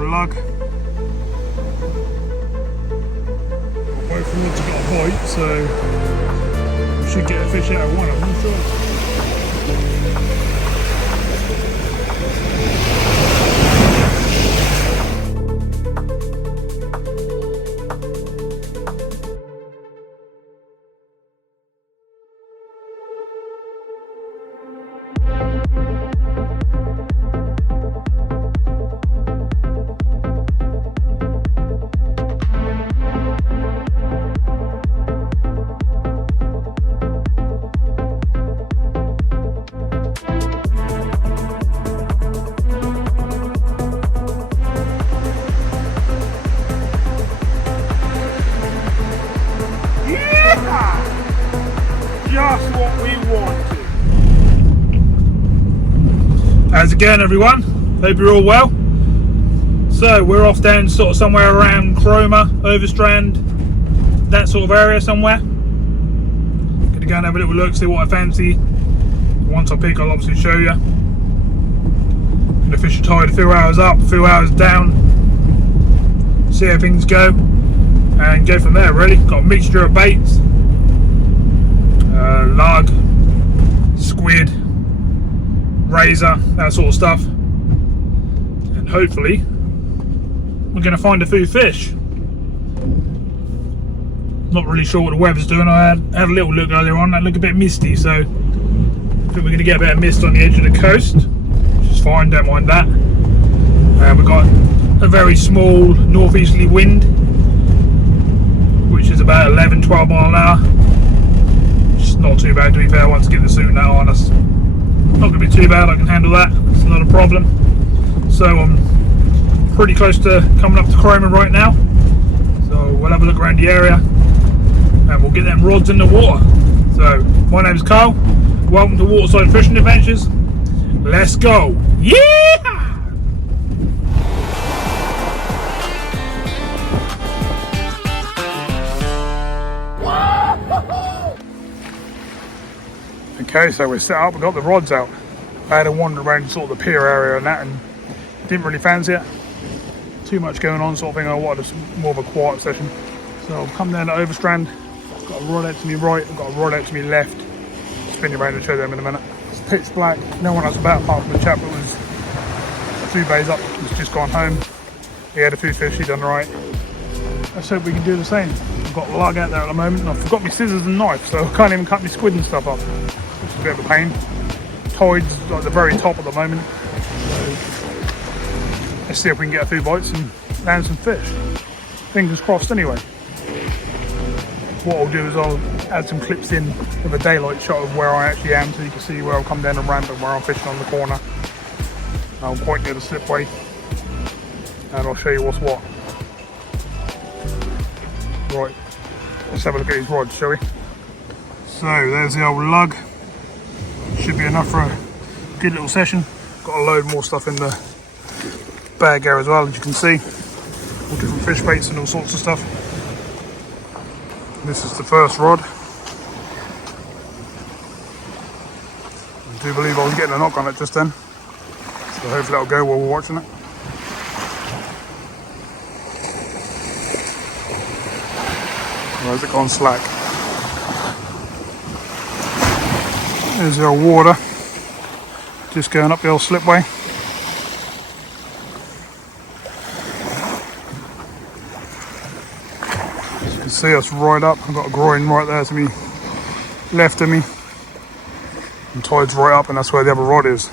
old lug. Both of them have got a bite, so we should get a fish out of one of them, sure. Just what we wanted. How's it going, everyone? Hope you're all well. So we're off down sort of somewhere around Cromer, Overstrand, that sort of area somewhere. Gonna go and have a little look, see what I fancy. Once I pick, I'll obviously show you. Gonna fish a tide a few hours up, a few hours down, see how things go, and go from there. Really, got a mixture of baits. Lug, squid, razor, that sort of stuff, and hopefully we're going to find a few fish. Not really sure what the weather's doing. I had a little look earlier on. It looked a bit misty, so I think we're going to get a bit of mist on the edge of the coast, which is fine, don't mind that. We've got a very small northeasterly wind, which is about 11-12 mile an hour. Not too bad, to be fair. Once I get the suit and that on, it's not going to be too bad. I can handle that. It's not a problem. So I'm pretty close to coming up to Cromer right now. So we'll have a look around the area and we'll get them rods in the water. So my name's Carl. Welcome to Waterside Fishing Adventures. Let's go. Yeah! Okay, so we're set up, we've got the rods out. I had a wander around sort of the pier area and that, and didn't really fancy it. Too much going on, sort of thing. I wanted more of a quiet session. So I've come down to Overstrand, got a rod out to me right, I've got a rod out to me left. Spin around and show them in a minute. It's pitch black, no one else about apart from the chap that was a few bays up, he's just gone home. He had a few fish, he done right. Let's hope we can do the same. I've got a lug out there at the moment, and I've forgot my scissors and knife, so I can't even cut my squid and stuff up. It's a bit of a pain. Tide's at the very top at the moment. So let's see if we can get a few bites and land some fish. Fingers crossed anyway. What I'll do is I'll add some clips in with a daylight shot of where I actually am, so you can see where I'll come down the ramp and where I'm fishing on the corner. I'm quite near the slipway, and I'll show you what's what. Right, let's have a look at these rods, shall we? So there's the old lug. Should be enough for a good little session. Got a load more stuff in the bag there as well, as you can see. All different fish baits and all sorts of stuff. This is the first rod. I do believe I was getting a knock on it just then, so hopefully that'll go while we're watching it. Or has it gone slack? There's the old water, just going up the old slipway. As you can see, us right up. I've got a groin right there to me left of me, and tide's right up, and that's where the other rod is.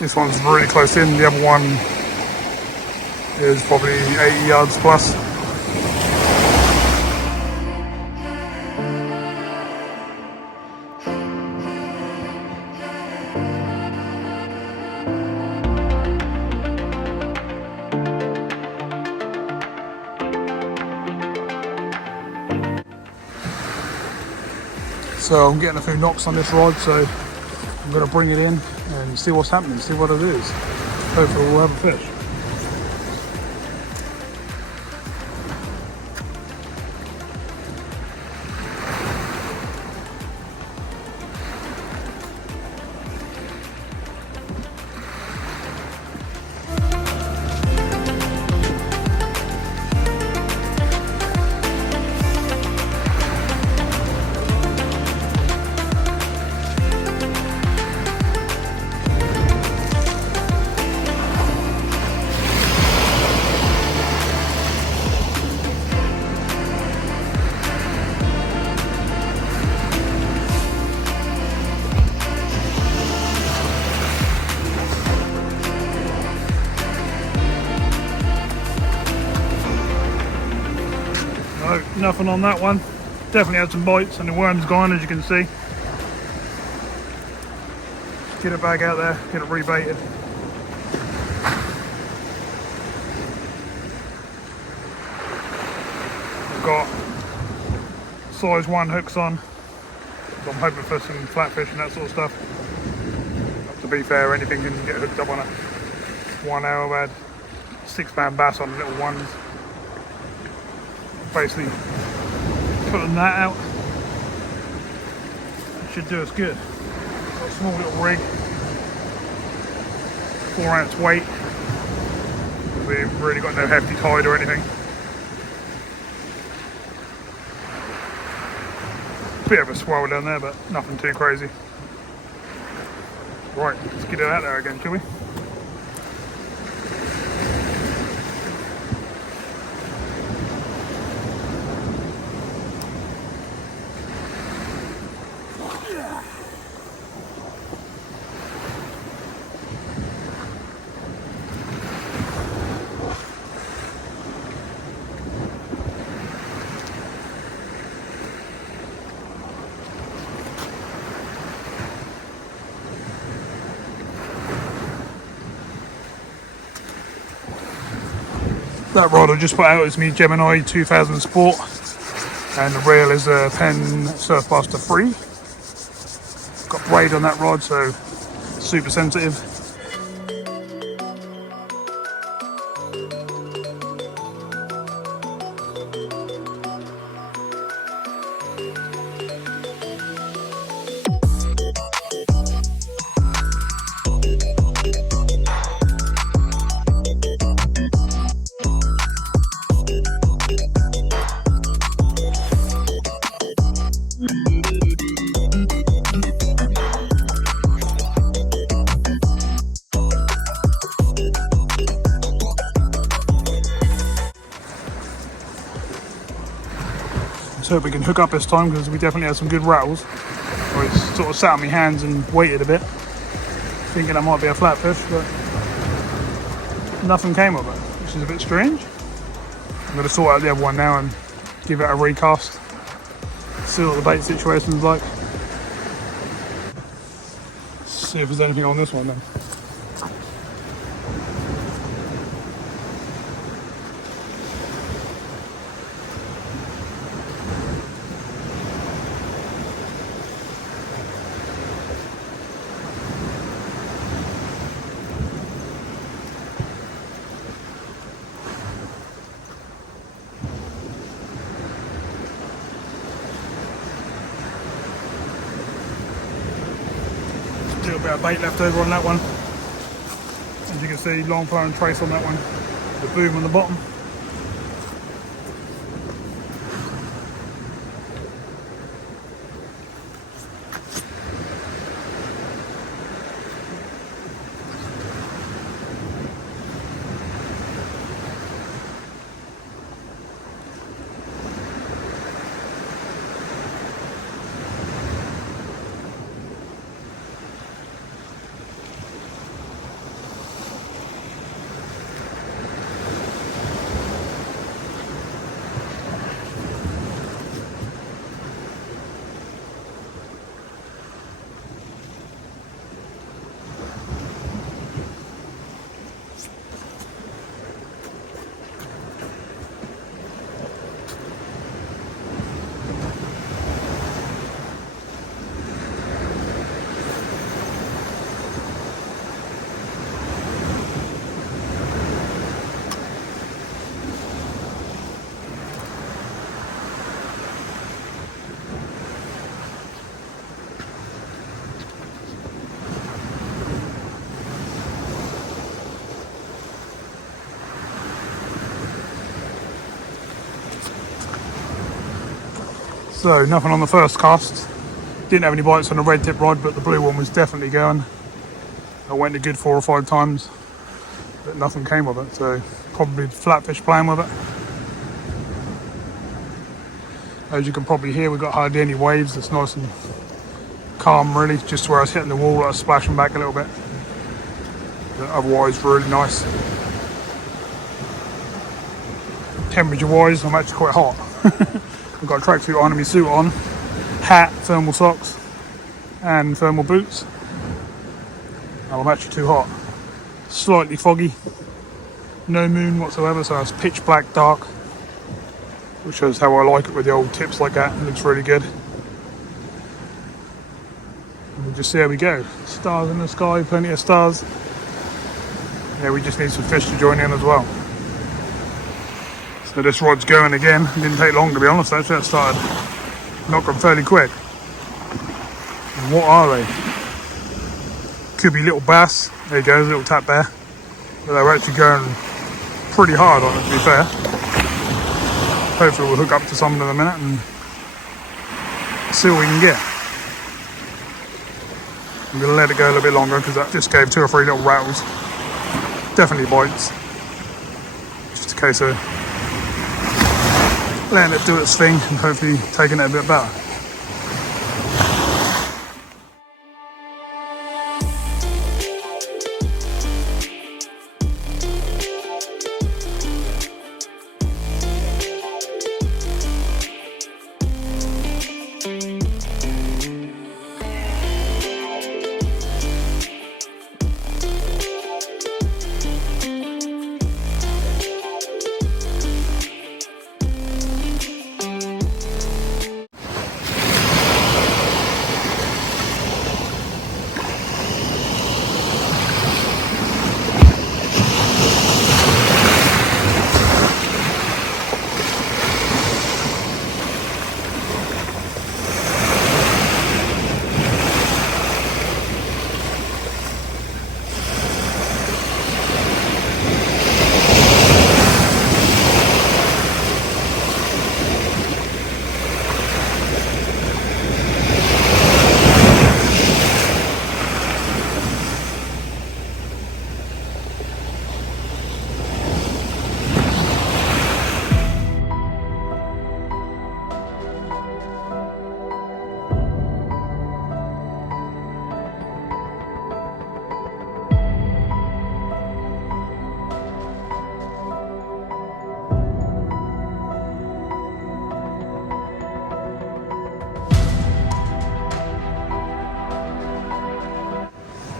This one's really close in, the other one is probably 80 yards plus. So I'm getting a few knocks on this rod, so I'm going to bring it in and see what's happening, see what it is. Hopefully we'll have a fish. Nothing on that one. Definitely had some bites and the worm's gone, as you can see. Get it back out there, get it rebaited. We've got size 1 hooks on, so I'm hoping for some flatfish and that sort of stuff. To be fair, anything can get hooked up on a 1 hour. I've had 6-pound bass on little ones. Basically putting that out should do us good. Got a small little rig, 4 ounce weight. We've really got no hefty tide or anything. Bit of a swell down there, but nothing too crazy. Right, let's get it out there again, shall we? That rod I just put out is me Gemini 2000 Sport, and the reel is a Penn Surfbuster 3. Got braid on that rod, so super sensitive. Let's hope we can hook up this time, because we definitely had some good rattles. I sort of sat on my hands and waited a bit, thinking that might be a flatfish, but nothing came of it, which is a bit strange. I'm going to sort out the other one now and give it a recast, see what the bait situation's like. See if there's anything on this one then. A little bit of bait left over on that one. As you can see, long flowing trace on that one. The boom on the bottom. So nothing on the first cast. Didn't have any bites on the red tip rod, but the blue one was definitely going. I went a good 4 or 5 times, but nothing came of it. So probably flatfish playing with it. As you can probably hear, we've got hardly any waves. It's nice and calm really, just where I was hitting the wall, I was splashing back a little bit. But otherwise really nice. Temperature wise, I'm actually quite hot. I've got a tracksuit on and my suit on, hat, thermal socks, and thermal boots. Oh, I'm actually too hot. Slightly foggy, no moon whatsoever, so it's pitch black dark, which shows how I like it with the old tips like that. It looks really good. And we'll just see how we go. Stars in the sky, plenty of stars. Yeah, we just need some fish to join in as well. So this rod's going again. It didn't take long, to be honest. Actually, that started knocking fairly quick. And what are they? Could be little bass. There you go, a little tap there. But they're actually going pretty hard on it, to be fair. Hopefully we'll hook up to some in a minute and see what we can get. I'm going to let it go a little bit longer because that just gave 2 or 3 little rattles. Definitely bites. Just a case of letting it do its thing and hopefully taking it a bit better.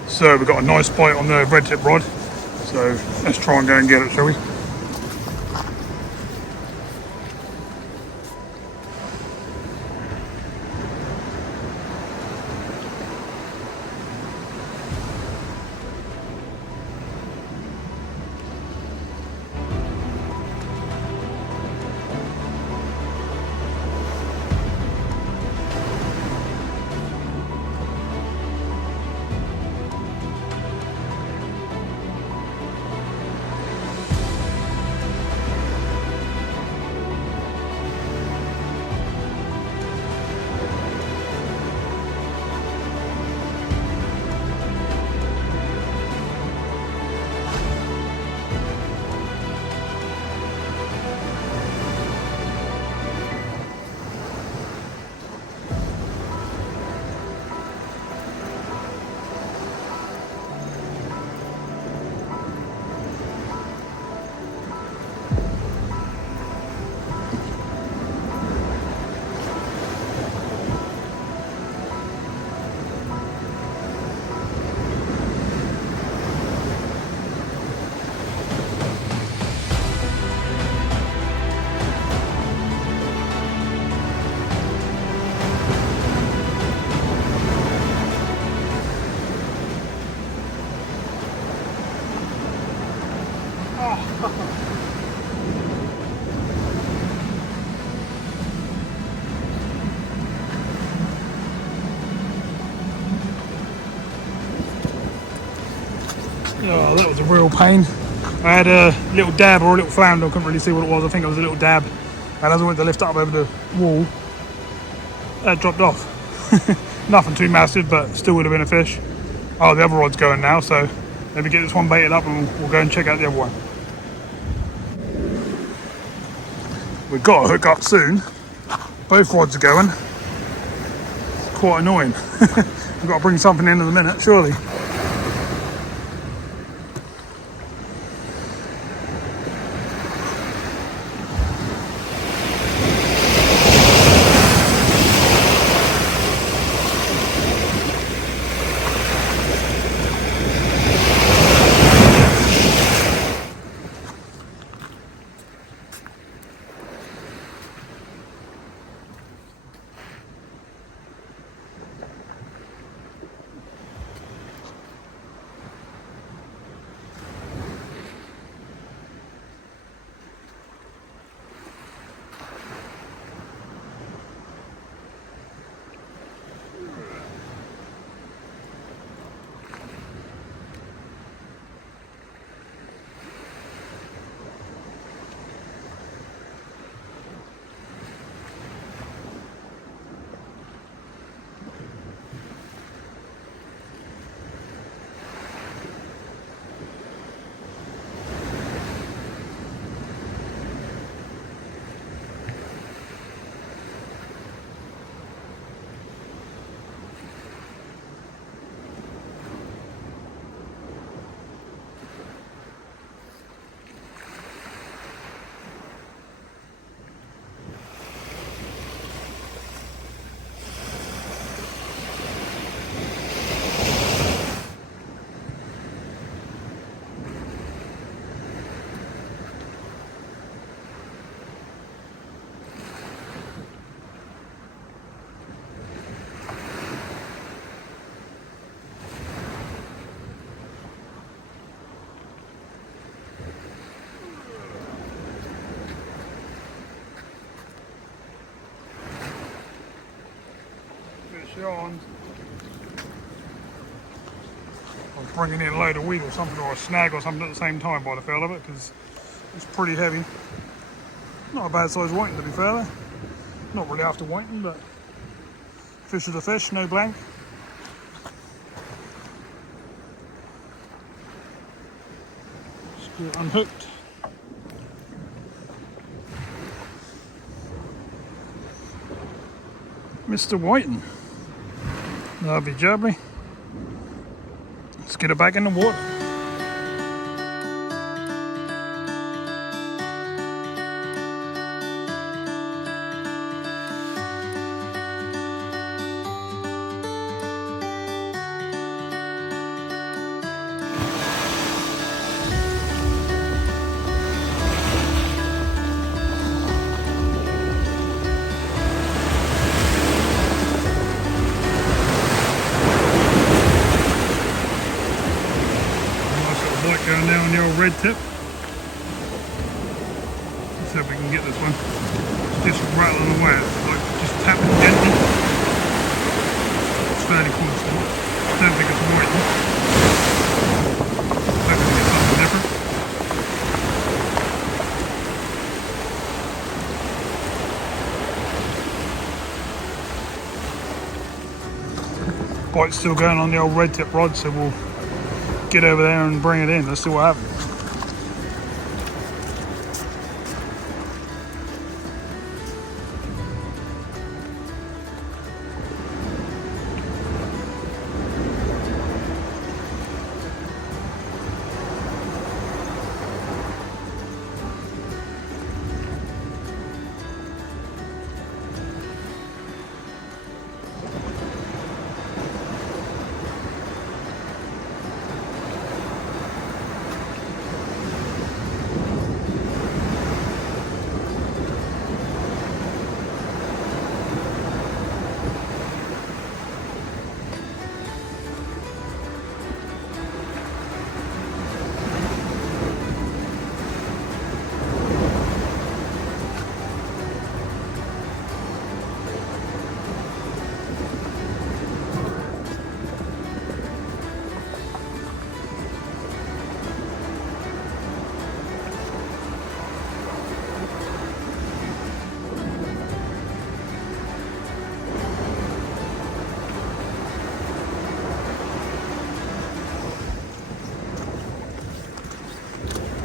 So we've got a nice bite on the red tip rod, so let's try and go and get it, shall we? Oh, that was a real pain. I had a little dab or a little flounder, I couldn't really see what it was. I think it was a little dab. And as I went to lift it up over the wall, that dropped off. Nothing too massive, but still would have been a fish. Oh, the other rod's going now, so maybe get this one baited up and we'll go and check out the other one. We've got to hook up soon. Both rods are going. It's quite annoying. We've got to bring something in a minute, surely. the arms. I was bringing in a load of weed or something, or a snag or something at the same time by the feel of it, because it's pretty heavy. Not a bad size whiting to be fair though. Not really after whiting, but fish is a fish, no blank. Just get it unhooked. Mr. Whiting. Lovely jubbly. Let's get it back in the water. Going down on the old red tip. Let's see if we can get this one. It's just rattling away, it's like just tapping gently. It's fairly constant. I don't think it's whiting. Hopefully it's something different. Bite's still going on the old red tip rod, so we'll get over there and bring it in. Let's see what happens.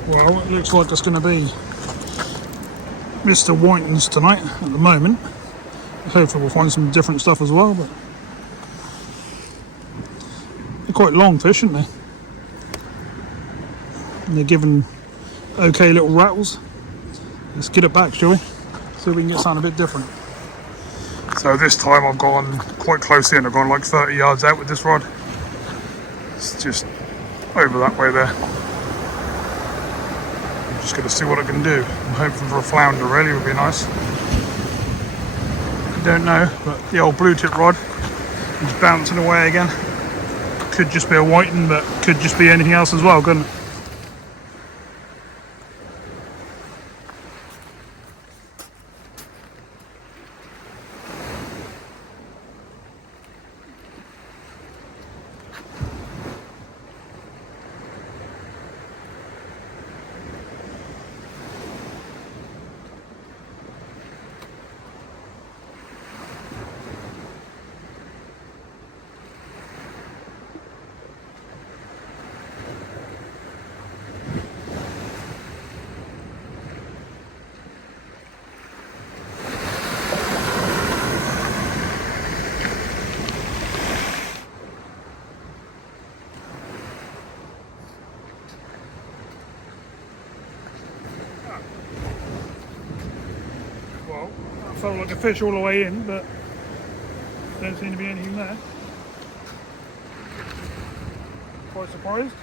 Well, it looks like it's going to be Mr. Whiting's tonight at the moment. Hopefully we'll find some different stuff as well, but they're quite long fish, aren't they? And they're giving okay little rattles. Let's get it back, shall we? See if we can get something a bit different. So this time I've gone quite close in. I've gone like 30 yards out with this rod. It's just over that way there. Just going to see what I can do. I'm hoping for a flounder, really would be nice. I don't know, but the old blue tip rod is bouncing away again. Could just be a whiting, but could just be anything else as well, couldn't it? Felt like a fish all the way in, but don't seem to be anything there. Quite surprised.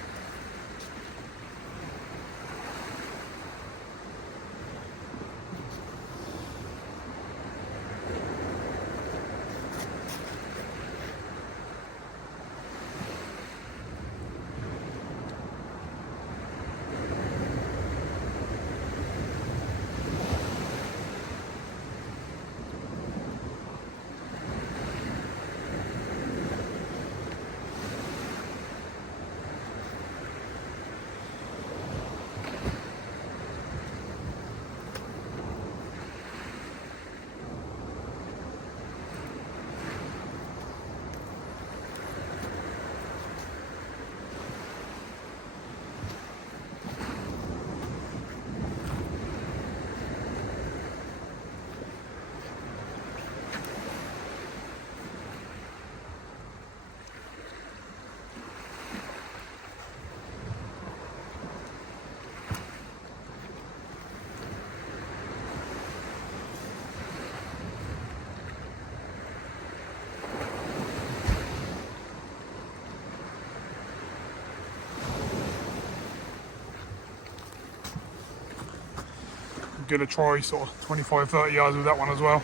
I'm going to try sort of 25-30 yards with that one as well.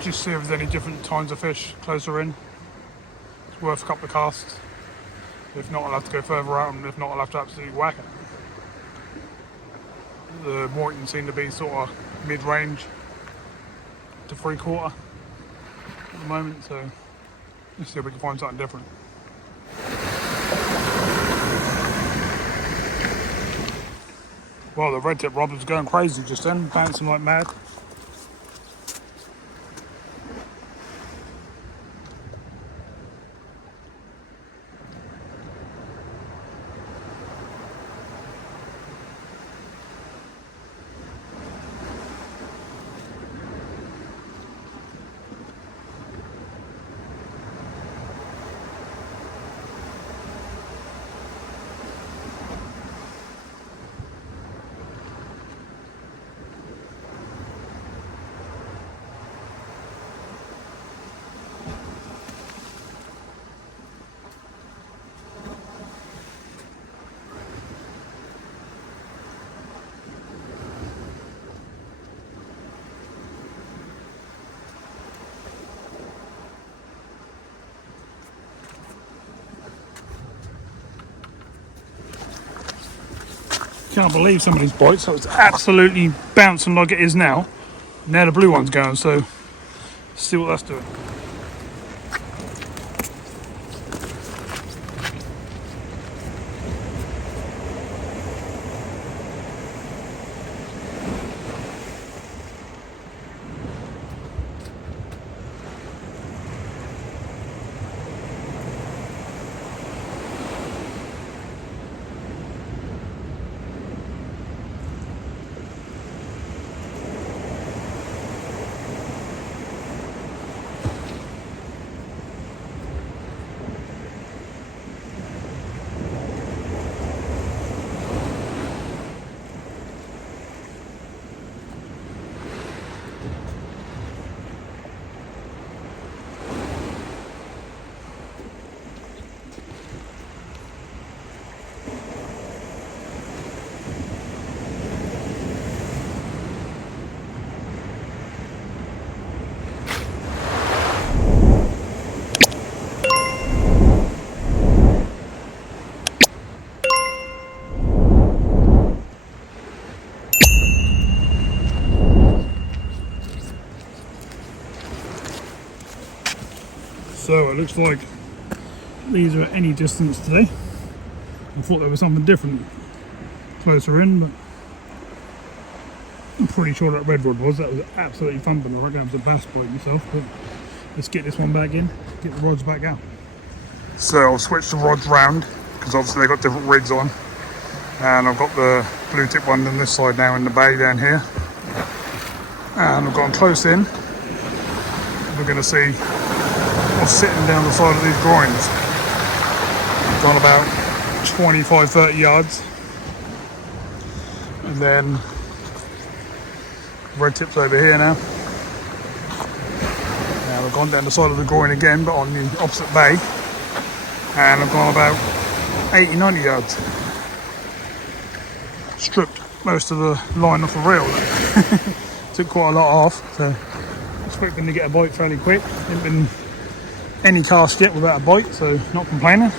Just see if there's any different kinds of fish closer in. It's worth a couple of casts. If not, I'll have to go further out, and if not, I'll have to absolutely whack it. The Mortons seem to be sort of mid-range to 3/4 at the moment, so let's see if we can find something different. Well, the red tip rod was going crazy just then, bouncing like mad. Can't believe some of these bites. So it's absolutely bouncing like it is now. Now the blue one's going, so let's see what that's doing. So it looks like these are at any distance today. I thought there was something different closer in, but I'm pretty sure that red rod was. That was absolutely thumping. I reckon it was a bass bite myself, but let's get this one back in, get the rods back out. So I'll switch the rods round, because obviously they've got different rigs on. And I've got the blue tip one on this side now in the bay down here. And I've got them close in. We're going to see what's sitting down the side of these groins. I've gone about 25-30 yards. And then red tip's over here now. Now I've gone down the side of the groin again, but on the opposite bay. And I've gone about 80-90 yards. Stripped most of the line off the reel. Took quite a lot off, so expecting to get a bite fairly quick. Ain't been any cast yet without a bite, so not complaining.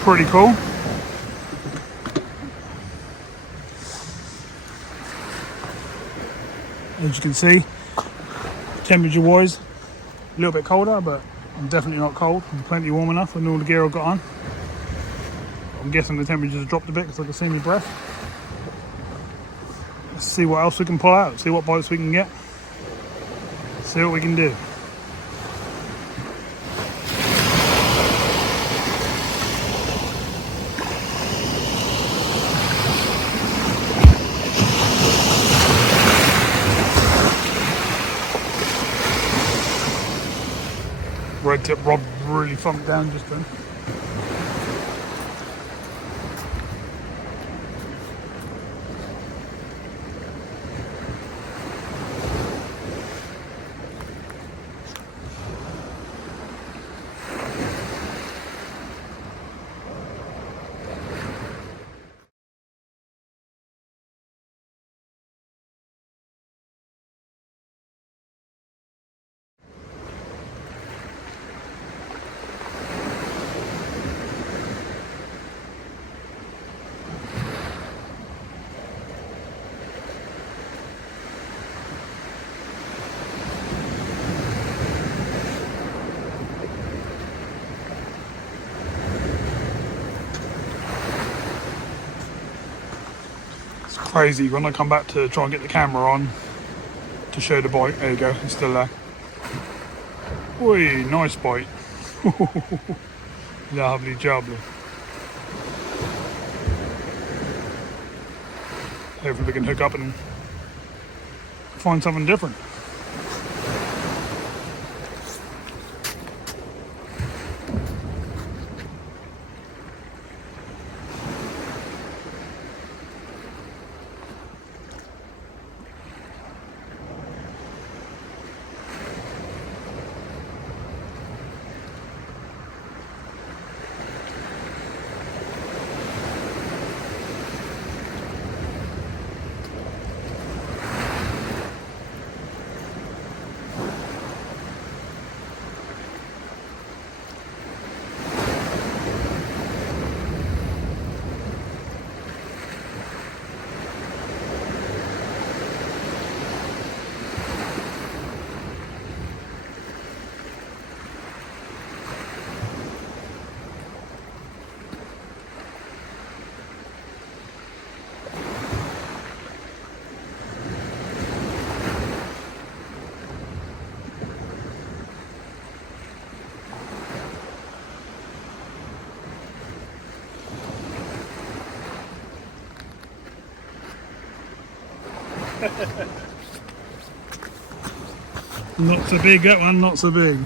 Pretty cool. As you can see, temperature wise, a little bit colder, but I'm definitely not cold. I'm plenty warm enough with all the gear I've got on. I'm guessing the temperature's dropped a bit because I can see my breath. Let's see what else we can pull out, see what bites we can get, see what we can do. Red tip rod really thumped down just then. crazy. When I come back to try and get the camera on to show the bite, there you go, it's still there. Oi, nice bite. Lovely jubbly. Hopefully we can hook up and find something different. Not so big, that one, not so big.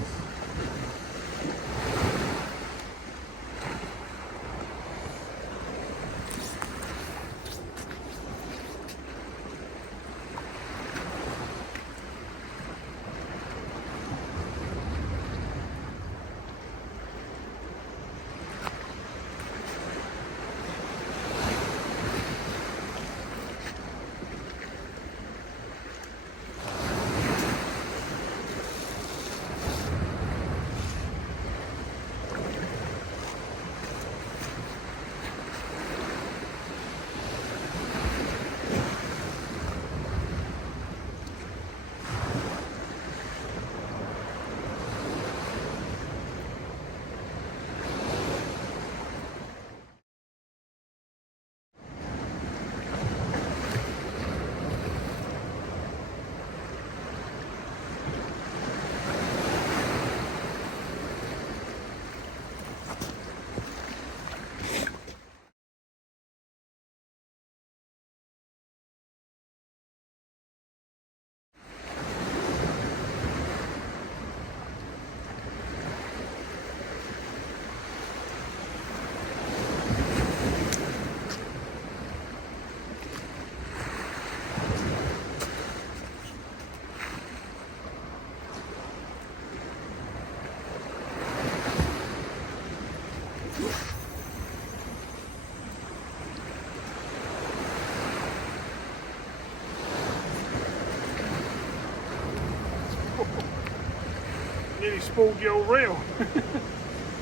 Nearly spoiled the old reel.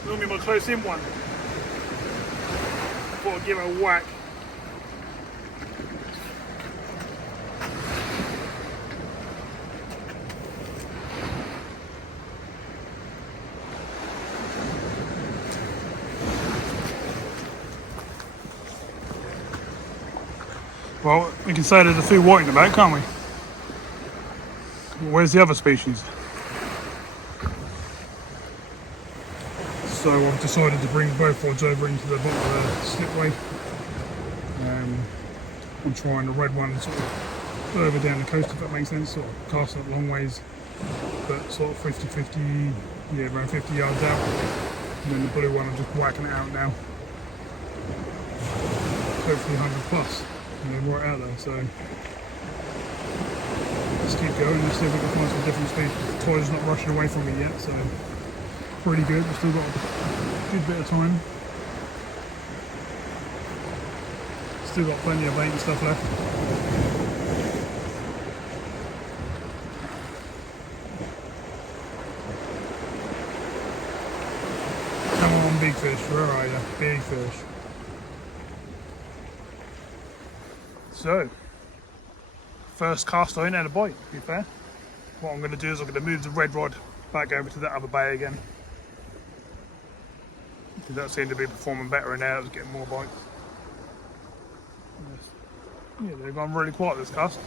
Normally my close in one. Thought I'd give it a whack. Well, we can say there's a few white in the back, can't we? Where's the other species? So I've decided to bring both rods over into the bottom of the slipway. I'm trying the red one sort of further down the coast, if that makes sense, sort of casting it long ways, but sort of 50-50, yeah, around 50 yards out. And then the blue one, I'm just whacking it out now. Hopefully 100 plus, and then right out there, so let's keep going, let's see if we can find some different species. The tide's not rushing away from me yet, so pretty good. We've still got a good bit of time. Still got plenty of bait and stuff left. Come on, big fish, where are you? Big fish. So, first cast I ain't had a bite, to be fair. What I'm going to do is I'm going to move the red rod back over to that other bay again. Because that seemed to be performing better and now it's getting more bites. Yes. Yeah, they've gone really quiet this cast.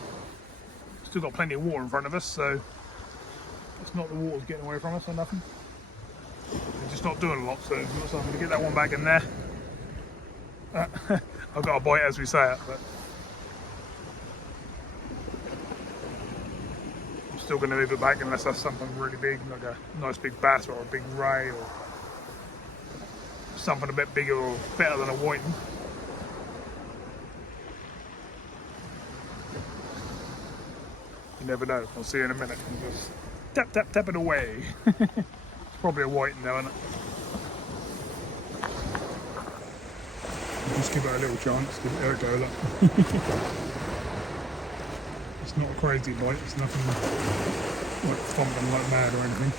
Still got plenty of water in front of us, so it's not the water's getting away from us or nothing. They're just not doing a lot, so I'm going to get that one back in there. I've got a bite as we say it, but I'm still going to leave it back unless that's something really big, like a nice big bass or a big ray or something a bit bigger or better than a whiting. You never know. I'll see you in a minute. And just tap, tap, tap it away. It's probably a whiting though, isn't it? Just give it a little chance. There it goes. It's not a crazy bite. It's nothing like thumping like mad or anything.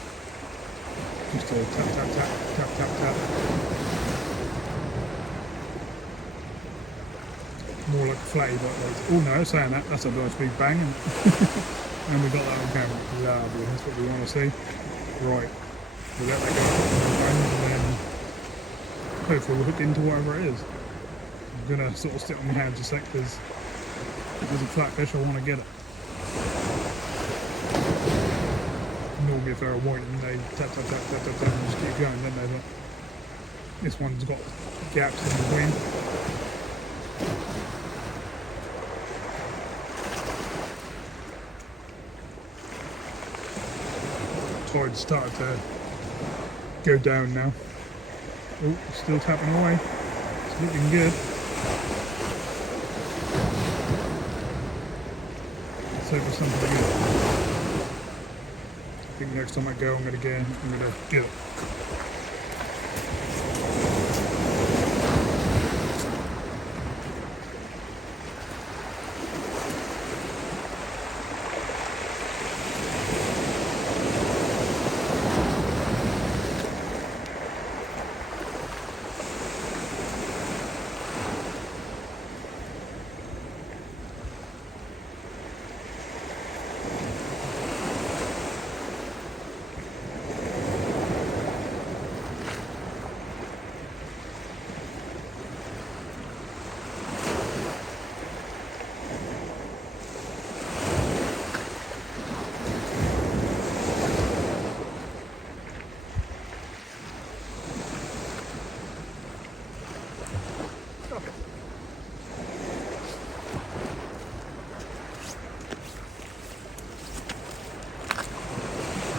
Just a tap, tap, tap, tap, tap, tap. More like a flatty bite. Oh no, saying that, that's a nice big bang. And we got that on camera. Lovely, that's what we want to see. Right, we'll let that go and then hopefully we'll hook into whatever it is. I'm going to sort of sit on my hands a sec because if there's a flatfish I want to get it. Normally if they're a whiting they tap tap tap tap tap tap and just keep going, don't they? But this one's got gaps in between. Tide's started to go down now. Oh, still tapping away. It's looking good. Let's hope for something good. I think next time I go, I'm gonna get it.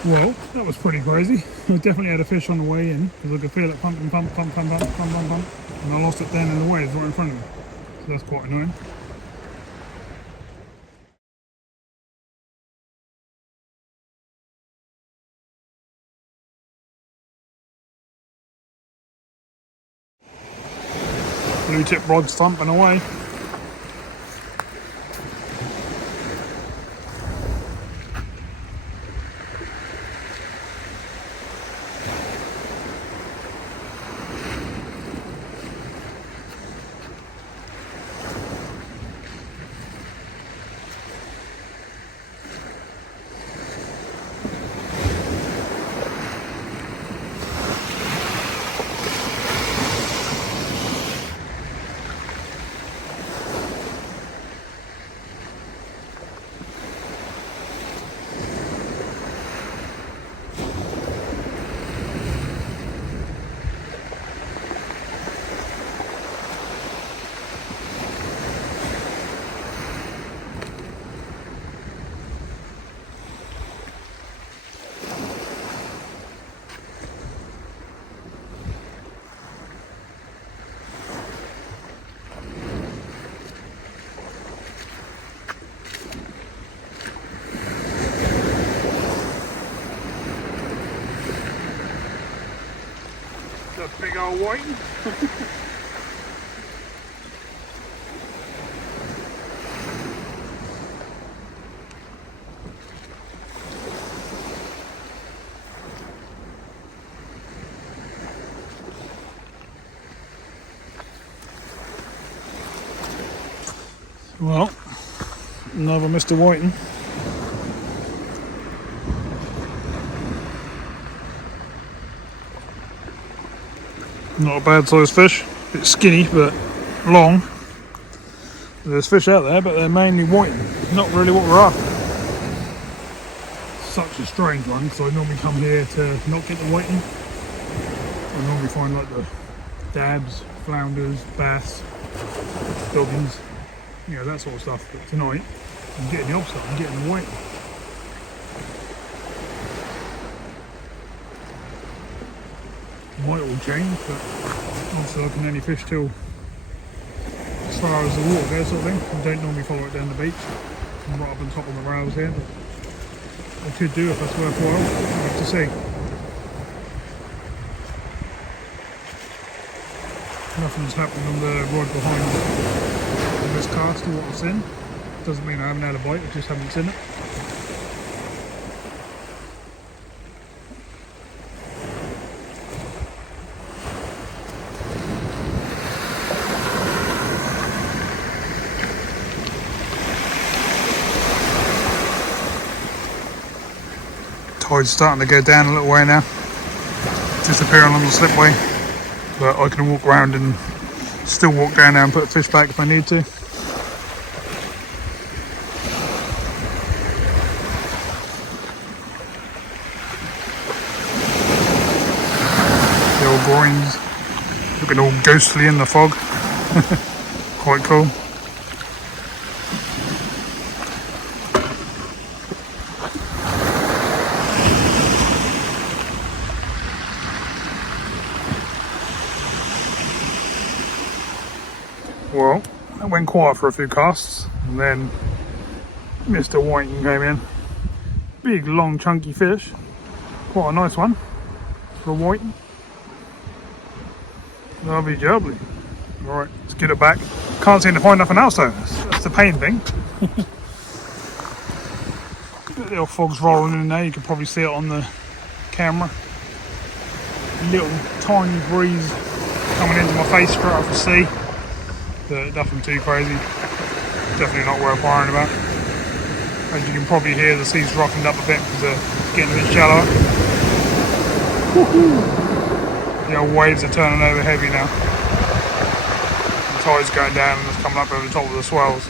Well, that was pretty crazy. I definitely had a fish on the way in because I could feel it pumping, pump, pump, pump, pump, pump, pump, pump, and I lost it then in the waves right in front of me. So that's quite annoying. Blue tip rod's thumping away. A big old whiting. Well, another Mr. Whiting. Not a bad sized fish, a bit skinny but long. There's fish out there, but they're mainly whiting. Not really what we're after. Such a strange one, because I normally come here to not get the whiting. I normally find like the dabs, flounders, bass, doggies, you know, that sort of stuff. But tonight, I'm getting the opposite. I'm getting the whiting. Might all change, but obviously I can only fish till as far as the water goes, sort of thing. I don't normally follow it down the beach. I'm right up on top of the rails here, but I could do if that's worthwhile. We'll have to see. Nothing's happened on the rod behind this cast or what I've seen. Doesn't mean I haven't had a bite, I just haven't seen it. Tide's starting to go down a little way now, disappearing along the slipway, but I can walk around and still walk down there and put fish back if I need to. The old groins looking all ghostly in the fog. Quite cool. Well, I went quiet for a few casts, and then Mr. Whiting came in. Big, long, chunky fish. Quite a nice one for a whiting. Lovely jubbly. Alright, let's get it back. Can't seem to find nothing else though. That's the pain thing. The little fog's rolling in there. You can probably see it on the camera. Little tiny breeze coming into my face straight off the sea. But nothing too crazy. Definitely not worth worrying about. As you can probably hear, the sea's roughened up a bit because it's getting a bit shallower. The old waves are turning over heavy now. The tide's going down and it's coming up over the top of the swells.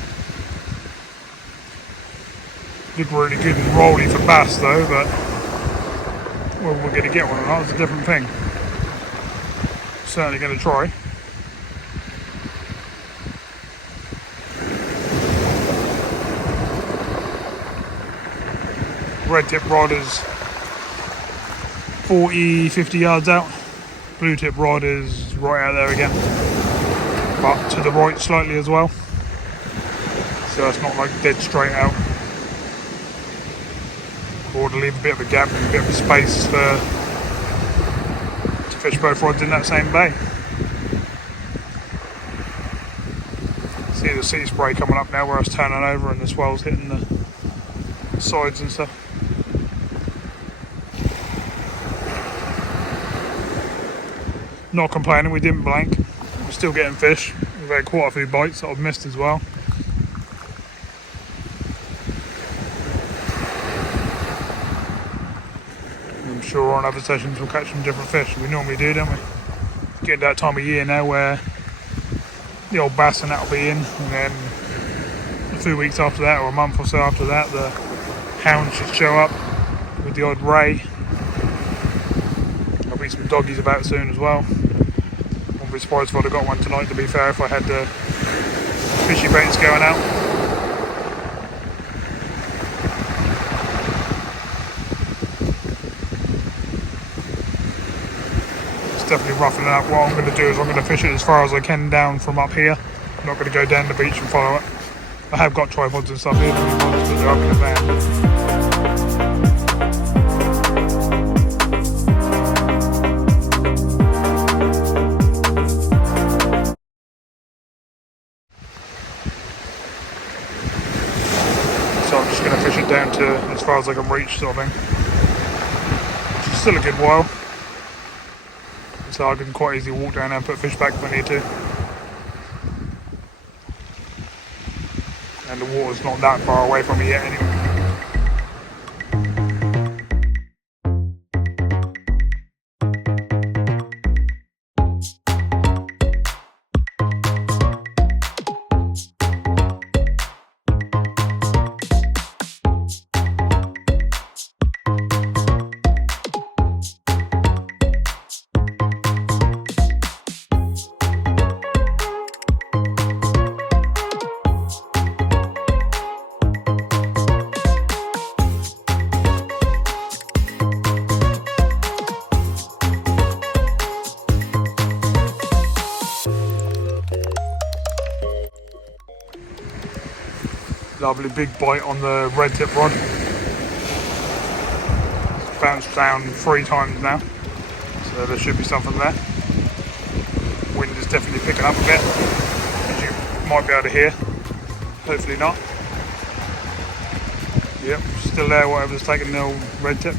Look really good and rolly for bass though, but whether we're going to get one or not is a different thing. Certainly going to try. Red tip rod is 40-50 yards out. Blue tip rod is right out there again, but to the right slightly as well, so it's not like dead straight out. Or to leave a bit of a gap and a bit of a space to fish both rods in that same bay. See the sea spray coming up now where it's turning over and the swell's hitting the sides and stuff. Not complaining, we didn't blank. We're still getting fish. We've had quite a few bites that I've missed as well. I'm sure on other sessions we'll catch some different fish. We normally do, don't we? It's getting that time of year now where the old bass and that'll be in, and then a few weeks after that, or a month or so after that, the hounds should show up with the odd ray. There'll be some doggies about soon as well. Wouldn't be surprised if I'd have got one tonight, to be fair, if I had the fishy baits going out. It's definitely roughing it up. What I'm going to do is I'm going to fish it as far as I can down from up here. I'm not going to go down the beach and follow it. I have got tripods and stuff here, but they're up in the van. So I'm just going to fish it down to as far as I can reach, sort of thing. Which is still a good while. So I can quite easily walk down there and put fish back if I need to. And the water's not that far away from me yet anyway. Lovely big bite on the red tip rod. It's bounced down 3 times now, so there should be something there. Wind is definitely picking up a bit, as you might be able to hear. Hopefully not. Yep, still there, whatever's taking the old red tip.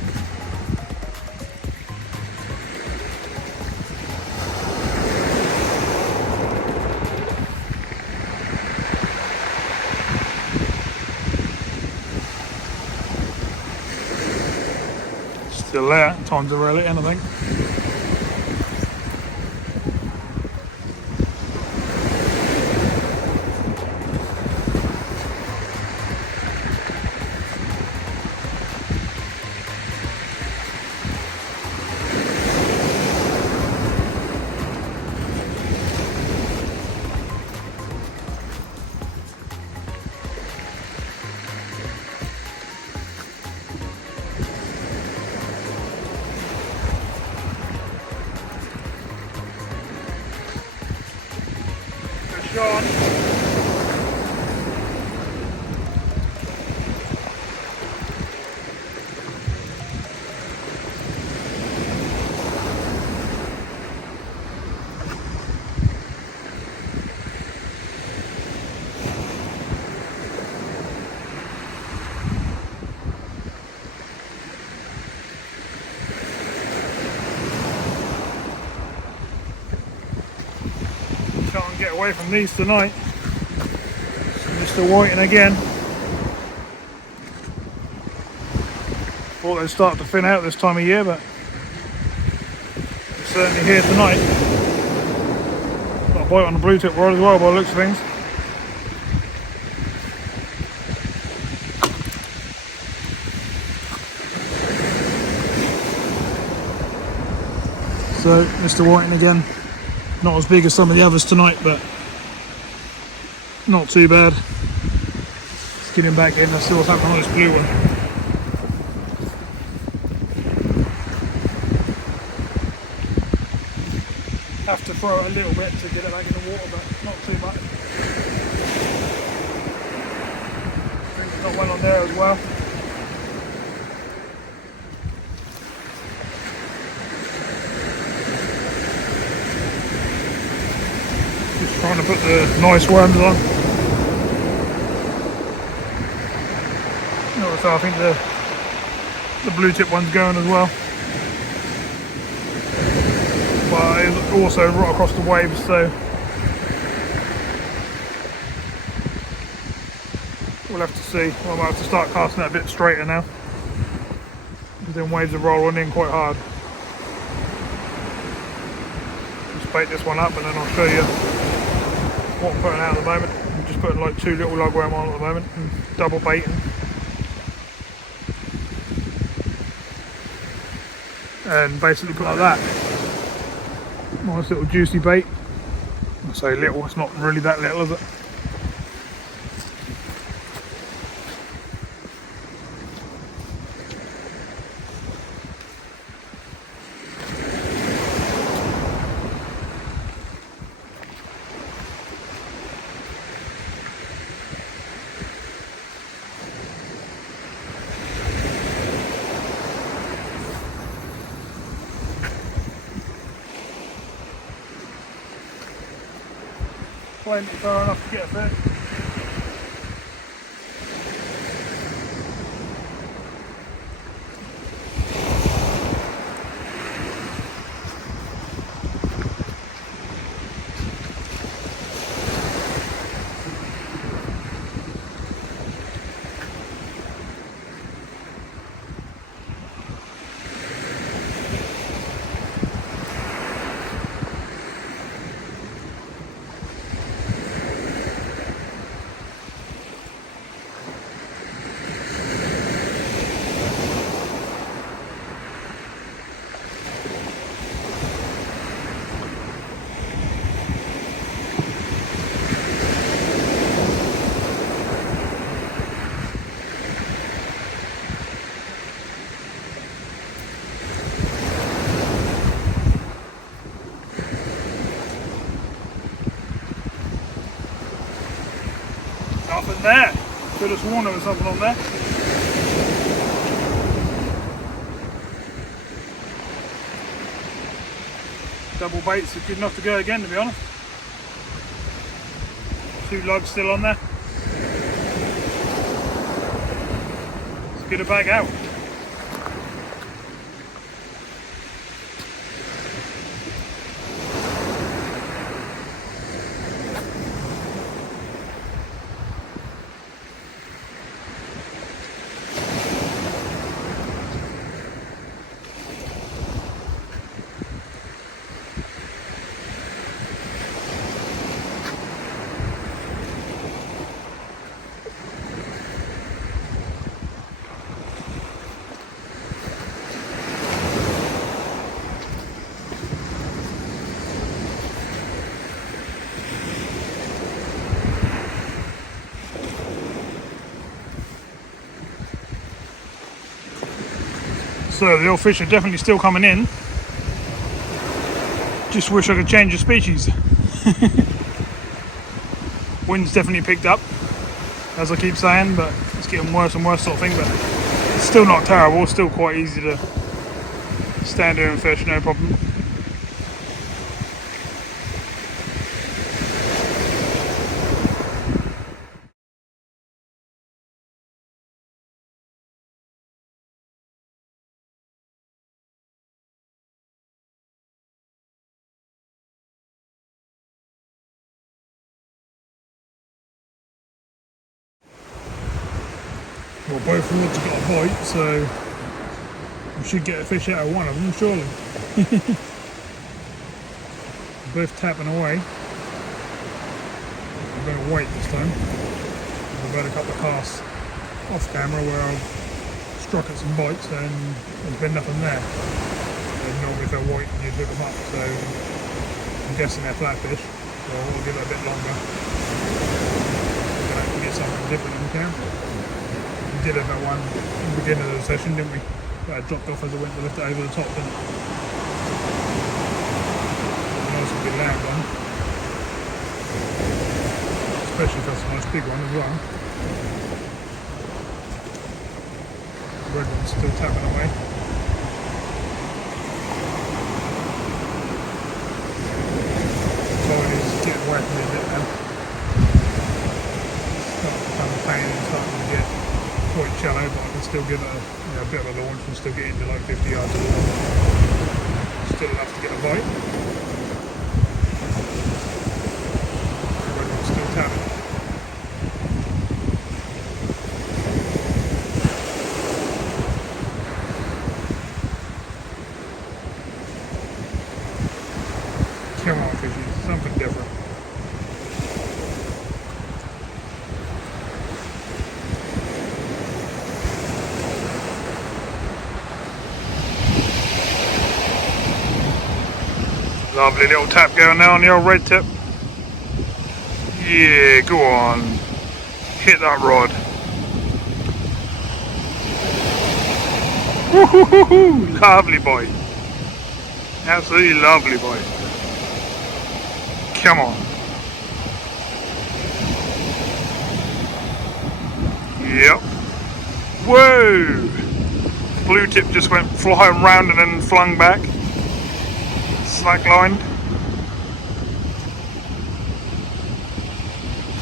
Still there, time to reel it in, I think. Sean. Can't get away from these tonight. Mr. Whiting again. Thought they'd start to thin out this time of year, but they're certainly here tonight. Got a bite on the blue tip rod as well by the looks of things. So Mr. Whiting again. Not as big as some of the others tonight, but not too bad. Let's get him back in. Let's see what's happening on this blue one. Have to throw it a little bit to get it back in the water, but not too much. I think it's got one on there as well. Trying to put the nice worms on. So I think the blue tip one's going as well. But it's also right across the waves, so we'll have to see. I might have to start casting it a bit straighter now, because then waves are rolling in quite hard. Just bait this one up and then I'll show you what I'm putting out at the moment. I'm just putting like 2 little lugworm on at the moment and double baiting. And basically put like that. Nice little juicy bait. I say little, it's not really that little, is it? Plenty far enough to get a fish. Nothing there. Could have sworn there was something on there. Double baits are good enough to go again, to be honest. 2 lugs still on there. Let's get it back out. So the old fish are definitely still coming in. Just wish I could change the species. Wind's definitely picked up, as I keep saying, but it's getting worse and worse sort of thing, but it's still not terrible, it's still quite easy to stand here and fish, no problem. Well, both rods have got a bite, so we should get a fish out of one of them, surely. Both tapping away. I'm going to wait this time. I've had a couple of casts off camera where I've struck at some bites and there's been nothing there. And normally if they're white you hook them up, so I'm guessing they're flatfish, so I'll give it a bit longer. We're going to have to get something different in the camera. We did have that one in the beginning of the session, didn't we? That dropped off as I went to lift it over the top, didn't it? A nice big loud one. Especially if that's a nice big one as well. The red one's still tapping away. Tide is getting away from me a bit now. Starting to become a pain and starting to get quite shallow, but I can still give it a bit of a launch and still get into like 50 yards of water. Still enough to get a bite. The red one's still tapping. Come on, fishies, something different. Lovely little tap going there on the old red tip. Yeah, go on. Hit that rod. Woo-hoo-hoo-hoo! Lovely boy. Absolutely lovely boy. Come on. Yep. Whoa! Blue tip just went flying round and then flung back. Slack lined.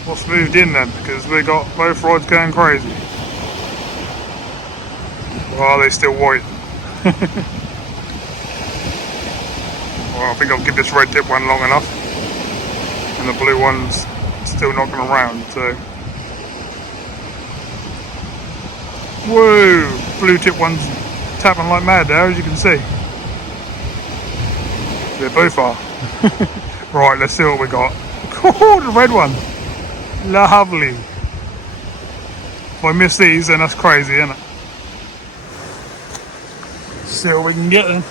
What's moved in then? Because we got both rods going crazy. Or are they still white? Well, I think I'll give this red tip one long enough. And the blue one's still knocking around, so. Whoa! Blue tip one's tapping like mad there, as you can see. They both are. Right, let's see what we got. Oh, the red one. Lovely. If I miss these, then that's crazy, isn't it? See what we can get then.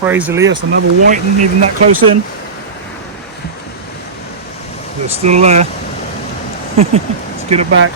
Crazily, it's another whiting, even that close in. They're still there. Let's get it back.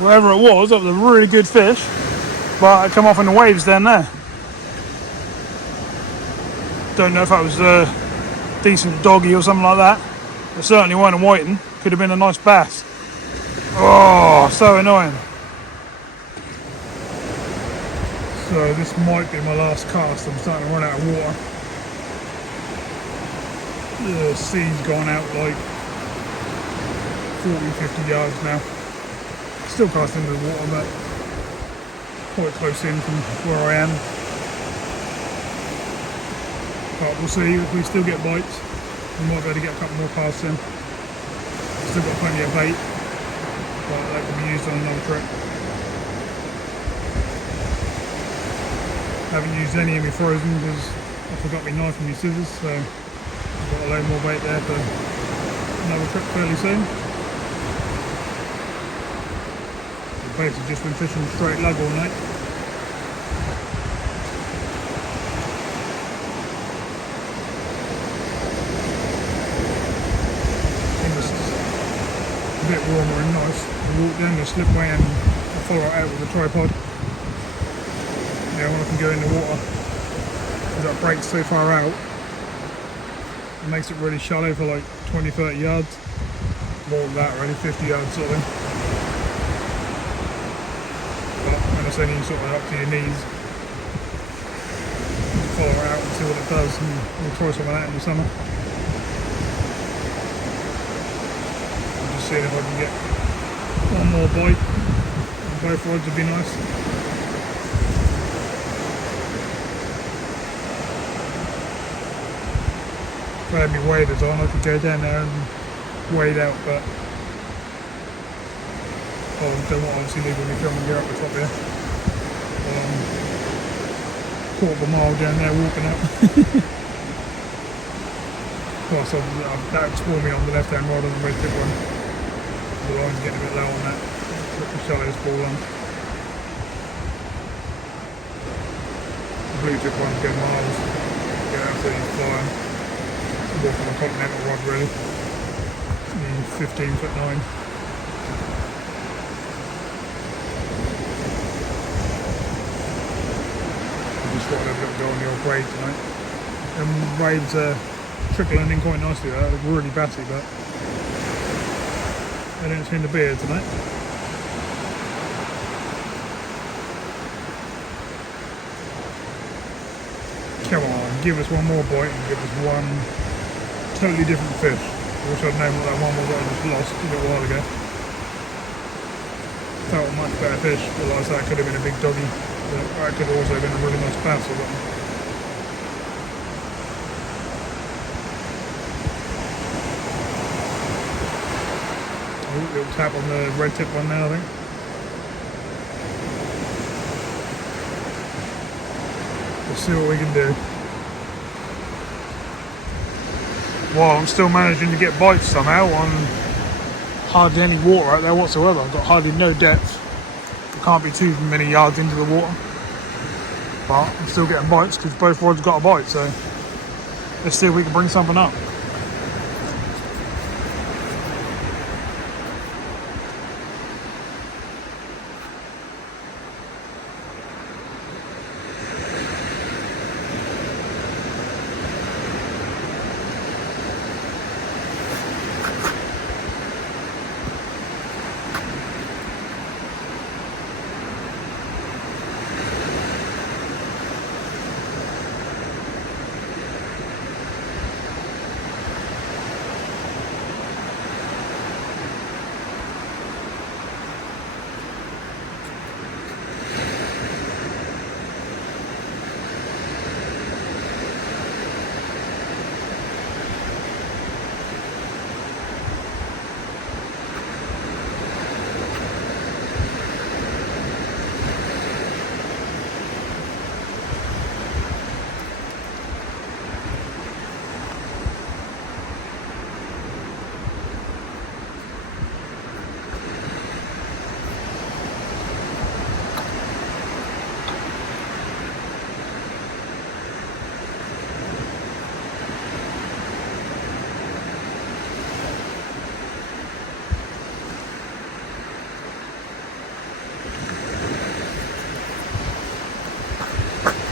Wherever it was, that was a really good fish, but it come off in the waves down there. Don't know if that was a decent doggy or something like that. It certainly wasn't a whiting. Could have been a nice bass. Oh, so annoying. So this might be my last cast. I'm starting to run out of water. The sea's gone out like 40-50 yards now. Still casting into the water, but quite close in from where I am. But we'll see if we still get bites. We might be able to get a couple more casts in. Still got plenty of bait, but that can be used on another trip. Haven't used any of my frozen because I forgot my knife and my scissors, so I've got a load more bait there for another trip fairly soon. Basically just been fishing straight lug all night. It was a bit warmer and nice. I walk down the slipway and I follow it out with a tripod. Now when I can go in the water, because that breaks so far out, it makes it really shallow for like 20-30 yards. More than that really, 50 yards sort of thing. It's only sort of up to your knees. Follow it out and see what it does, and we'll try some of that in the summer. I'm just seeing if I can get one more bite on both rods would be nice. If I had my waders on I could go down there and wade out, but I don't want to obviously leave any filming gear up the top here. Quarter of a mile down there walking up. Plus that would spoil me on the left hand rod on the red tip one. The line's getting a bit low on that. Put the shallowest ball on. The blue tip one's going miles. Get absolutely flying. Walk on a continental rod really. 15'9". Just thought I'd go on the old braid tonight. And braids are trickling in quite nicely there. They're really batty, but they don't seem to be here tonight. Come on, give us one more bite and give us one totally different fish. I wish I'd known what that one was that I just lost a little while ago. Felt a much better fish, realised that could have been a big doggy. But that could have also been a really nice bass or something. Oh, little tap on the red tip one now, I think. Let's see what we can do. while I'm still managing to get bites somehow on hardly any water out there whatsoever. I've got hardly no depth. I can't be too many yards into the water, but I'm still getting bites because both rods got a bite. So let's see if we can bring something up.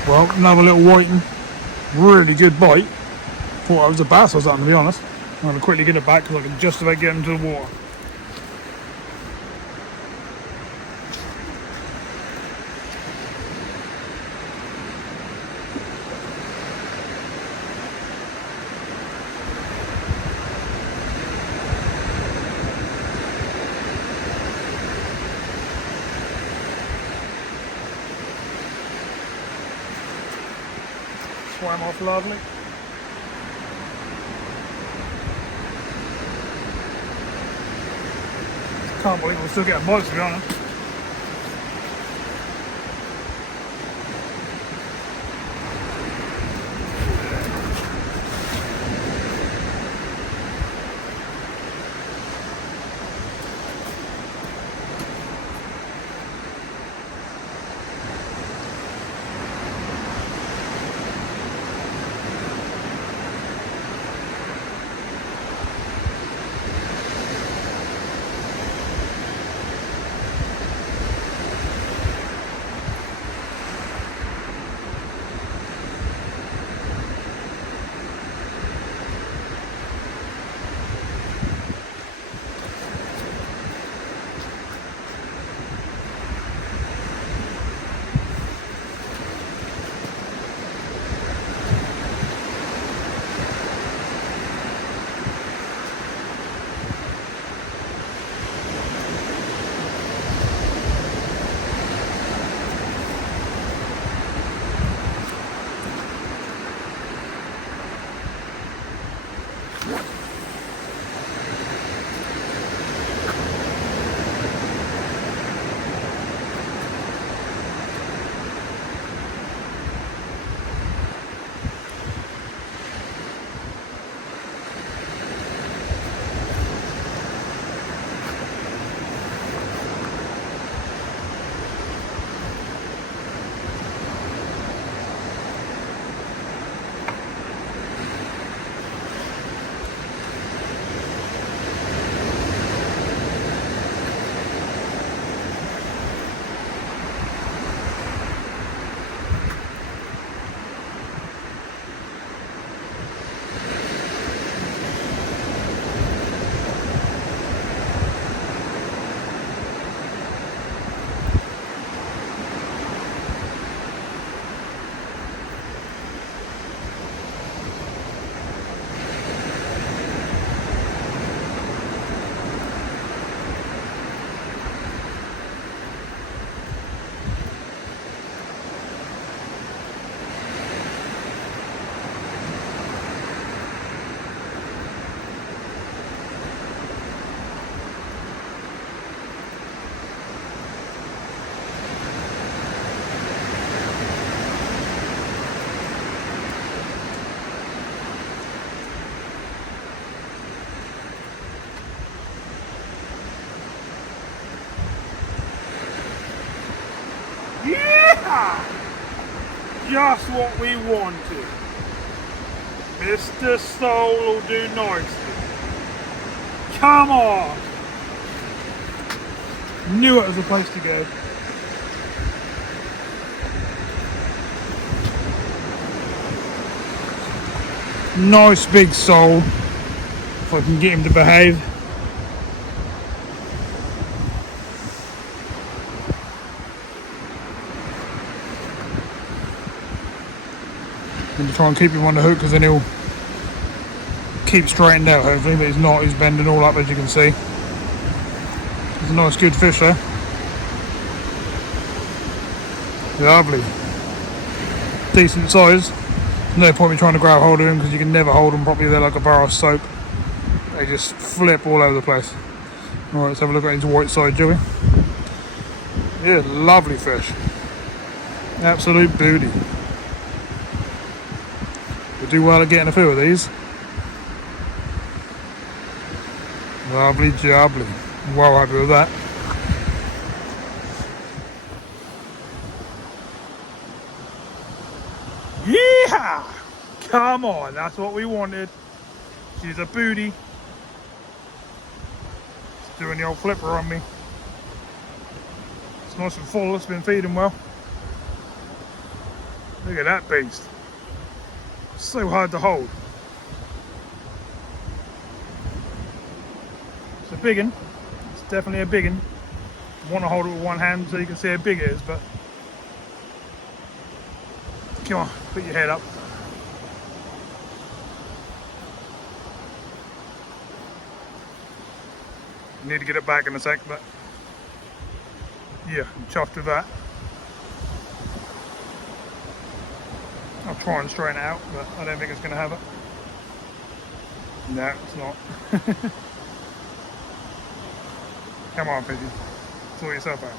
Well, another little whiting, really good bite. Thought I was a bass or something, to be honest. I'm going to quickly get it back because I can just about get into the water. Swam off lovely. Can't believe I'm still getting bites, to be honest. Just what we wanted. Mr. Soul will do nicely. Come on! Knew it was the place to go. Nice big soul. If I can get him to behave. I'm to try and keep him on the hook because then he'll keep straightened out hopefully, but he's not, he's bending all up as you can see. It's a nice good fish there. Lovely. Decent size. No point in trying to grab hold of him because you can never hold them properly, they're like a bar of soap. They just flip all over the place. Alright, let's have a look at his white side, shall we? Yeah, lovely fish. Absolute booty. We'll do well at getting a few of these. Lovely jubbly. Well happy with that. Yeah! Come on, that's what we wanted. She's a booty. She's doing the old flipper on me. It's nice and full, it's been feeding well. Look at that beast. So hard to hold. It's a big one. It's definitely a big one. I want to hold it with one hand so you can see how big it is, but come on, put your head up. Need to get it back in a sec, but yeah, I'm chuffed with that. I'll try and straighten it out, but I don't think it's going to have it. No, it's not. Come on, Pidgey. Sort yourself out.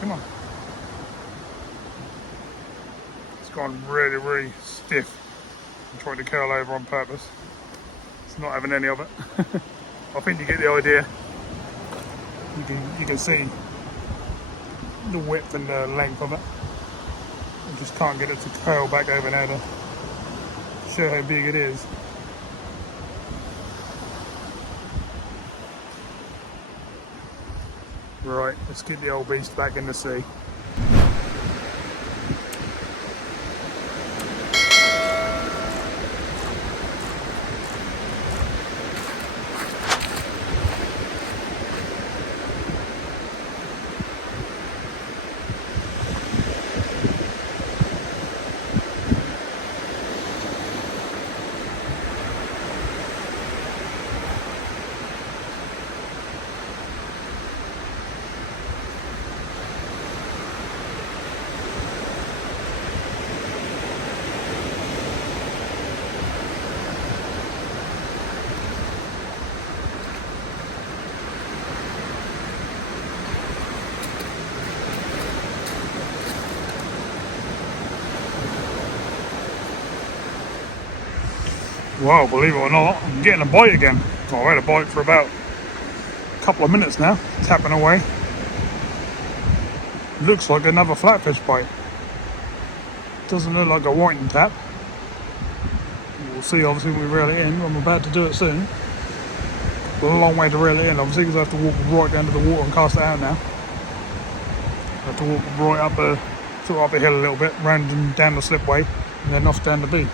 Come on. It's gone really, really stiff. I'm trying to curl over on purpose. It's not having any of it. I think you get the idea. You can see the width and the length of it. I just can't get it to curl back over now to show how big it is. Right, let's get the old beast back in the sea. Well, believe it or not, I'm getting a bite again. Well, I had a bite for about a couple of minutes now, tapping away. Looks like another flatfish bite. Doesn't look like a whiting tap. We'll see obviously when we reel it in. I'm about to do it soon. A long way to reel it in obviously because I have to walk right down to the water and cast it out now. I have to walk right up up a hill a little bit, round and down the slipway, and then off down the beach.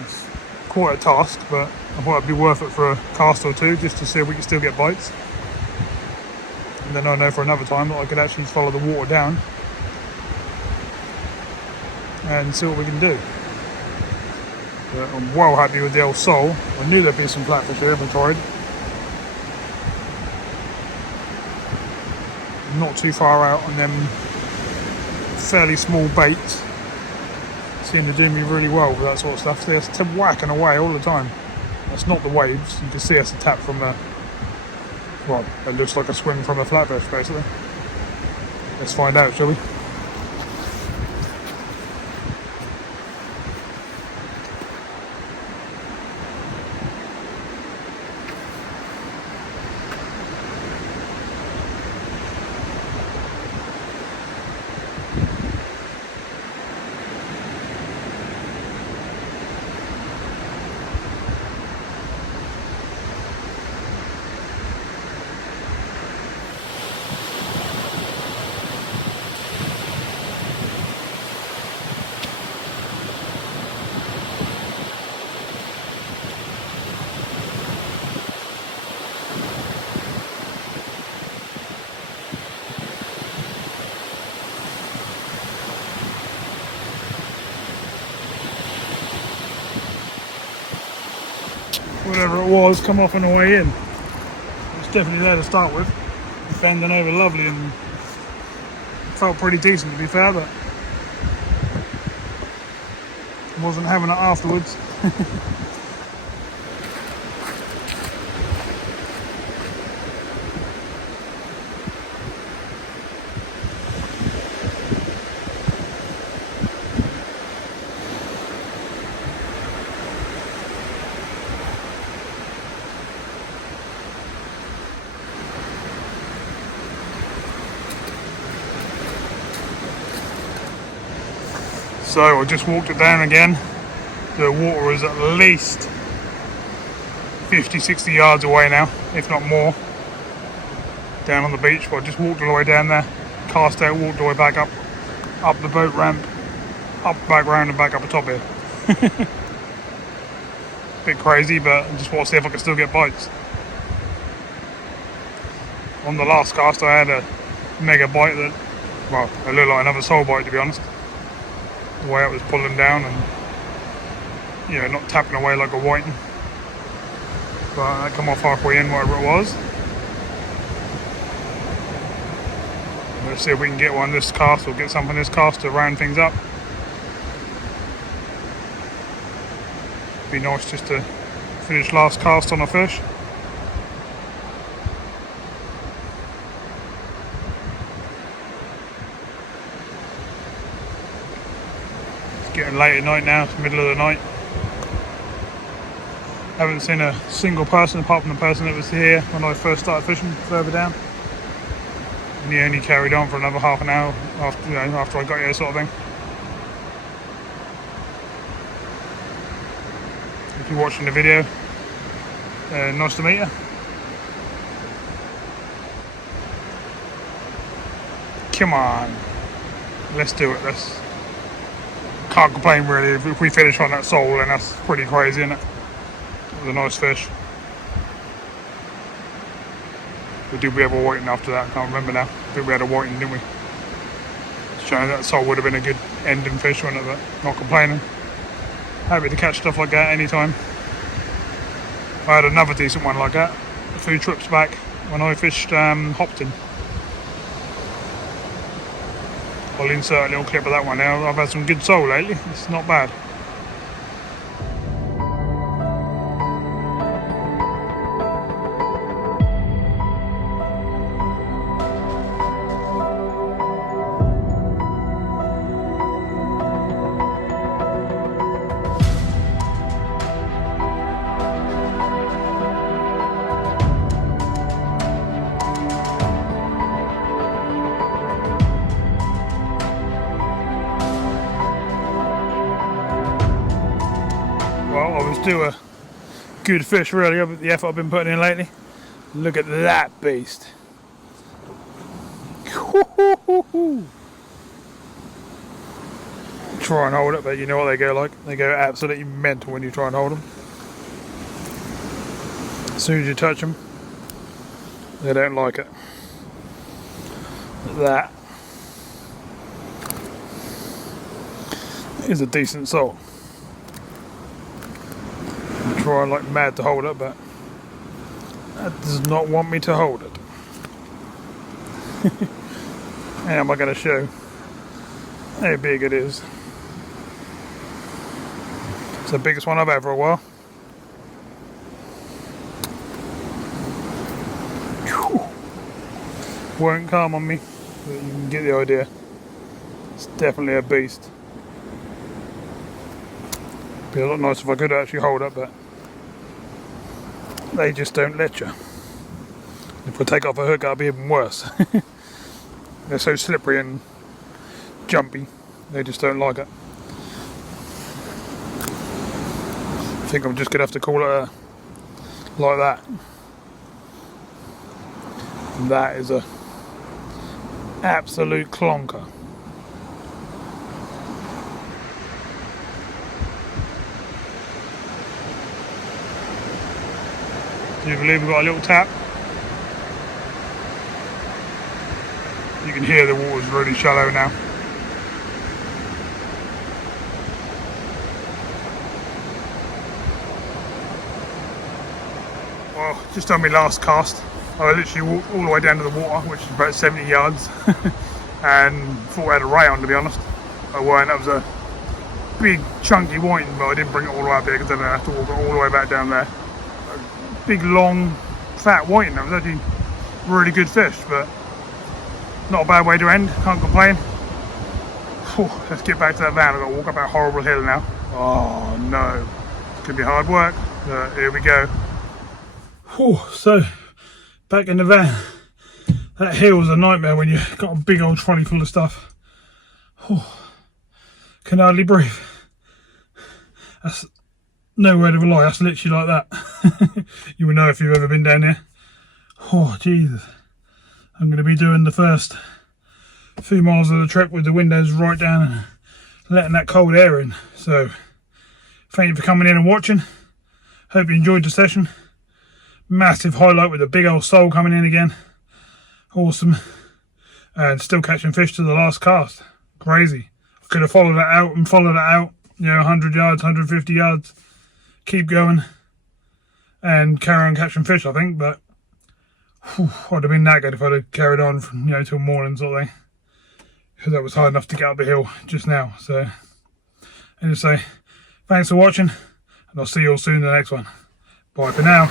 It's quite a task, but I thought it'd be worth it for a cast or two just to see if we can still get bites. And then I know for another time that I could actually follow the water down and see what we can do. But I'm well happy with the old sole. I knew there'd be some flatfish here if I tried. Not too far out on them fairly small baits. Seem to do me really well with that sort of stuff. See us whacking away all the time. That's not the waves. You can see us a tap from the, well, it looks like a swing from a flatfish basically. Let's find out, shall we? whatever it was come off on the way in. It's definitely there to start with. Bending over lovely and felt pretty decent to be fair, but wasn't having it afterwards. So I just walked it down again. The water is at least 50-60 yards away now, if not more, down on the beach. But I just walked all the way down there, cast out, walked all the way back up the boat ramp, up back round and back up the top here. Bit crazy, but I just want to see if I can still get bites. On the last cast I had a mega bite that, well, it looked like another sole bite to be honest. The way it was pulling down and, you know, not tapping away like a whiting. But I come off halfway in, whatever it was. Let's see if we can get one this cast or get something this cast to round things up. Be nice just to finish last cast on a fish. Getting late at night now, it's the middle of the night. Haven't seen a single person apart from the person that was here when I first started fishing further down. And he only carried on for another half an hour after, after I got here, sort of thing. If you're watching the video, nice to meet you. Come on, let's do it. Can't complain really. If we finish on that sole, then that's pretty crazy, isn't it? It was a nice fish. Or did we have a whiting after that? I can't remember now. I think we had a whiting, didn't we? Showing that sole would have been a good ending fish, wouldn't it? But not complaining. Happy to catch stuff like that anytime. I had another decent one like that a few trips back when I fished Hopton. I'll insert a little clip of that one now. I've had some good sole lately, it's not bad. Well, I was due a good fish really with the effort I've been putting in lately. Look at that beast. Try and hold it, but you know what they go like. They go absolutely mental when you try and hold them. As soon as you touch them, they don't like it. That is a decent sole. I'm trying like mad to hold it, but that does not want me to hold it. How am I going to show how big it is? It's the biggest one I've had for a while. Won't come on me, but you can get the idea. It's definitely a beast. Be a lot nicer if I could actually hold it, but they just don't let you. If I take off a hook, that'll be even worse. They're so slippery and jumpy, they just don't like it. I think I'm just gonna have to call it like that. And that is a absolute clonker. Do you believe we've got a little tap? You can hear the water's really shallow now. Well, just on my last cast, I literally walked all the way down to the water, which is about 70 yards, and thought I had a ray on, to be honest. I weren't. That was a big chunky whiting, but I didn't bring it all the way up there because then I have to walk it all the way back down there. A big, long, fat whiting. That was actually a really good fish, but not a bad way to end. Can't complain. Whew, let's get back to that van. I've got to walk up that horrible hill now. Oh no, it's gonna be hard work, but here we go. Whew, so back in the van. That hill was a nightmare when you've got a big old trolley full of stuff. Whew, can hardly breathe. That's no word of a lie, that's literally like that. You will know if you've ever been down here. Oh Jesus, I'm going to be doing the first few miles of the trip with the windows right down and letting that cold air in. So thank you for coming in and watching. Hope you enjoyed the session. Massive highlight with a big old sole coming in again. Awesome. And still catching fish to the last cast. Crazy. I could have followed that out and followed that out, you know, 100 yards, 150 yards. Keep going and carry on catching fish, I think, but whew, I'd have been that good if I'd have carried on from, you know, till morning sort of thing. Because that was hard enough to get up the hill just now. So, anyway, thanks for watching, and I'll see you all soon in the next one. Bye for now.